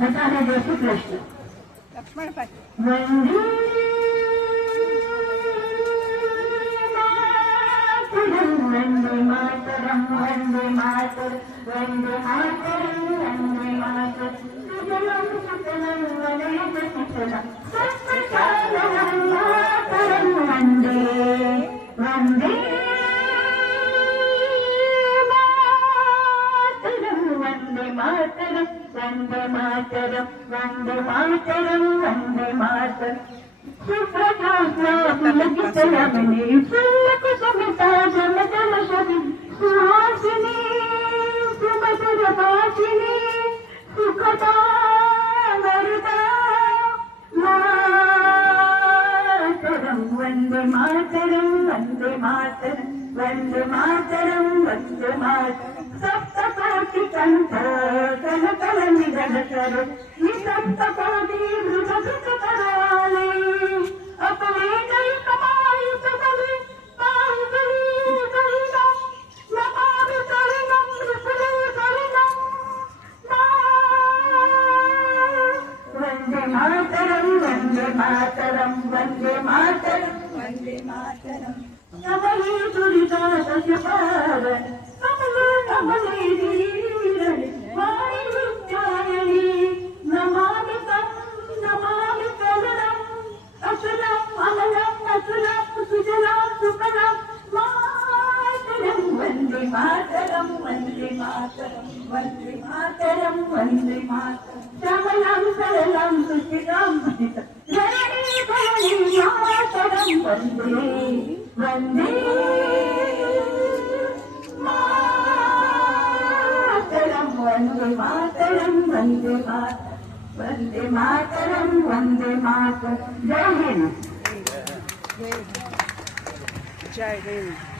बताने जैसे प्रश्न लक्ष्मण पाटील वंदे मातरम वंदे मातरम वंदे मातरम वंदे मातरम सुजलाम सुफलाम वनेत सुफलाम सत्संगानं मातरम वंदे वंदे मातरम वंदे मातरम वंदे मातरम वंदे मातरम सुप्रभातमने फुल्लक समिता समतल शबि सुहासिनी सुमधुर भाषिणी सुखदा वरदा मातरम वंदे मातरम वंदे मातरम वंदे मातरम वंदे मातरम सप्तकोटि कंठ कल कल निगल कर सप्तकोटि मृग कराले अपने कई कमाई सबले बाहुबली कलिना नमामि कलिनम विपुले कलिनम वंदे मातरम वंदे मातरम वंदे मातरम वंदे मातरम नमः दुरिता सशपार नमले धीरणे वायुज्जायनी नमामि तं नमामि कलनं असलं अमलं असलं सुजलं सुफलं मातरं वन्दे मातरं वन्दे मातरं वन्दे मातरं वन्दे मातरं श्यामलं सरलं सुचितं जननी धरणी मातरं वन्दे वन्दे वंदे मातरम वंदे मातरम वंदे मातरम वंदे मातरम जय हिंद जय हिंद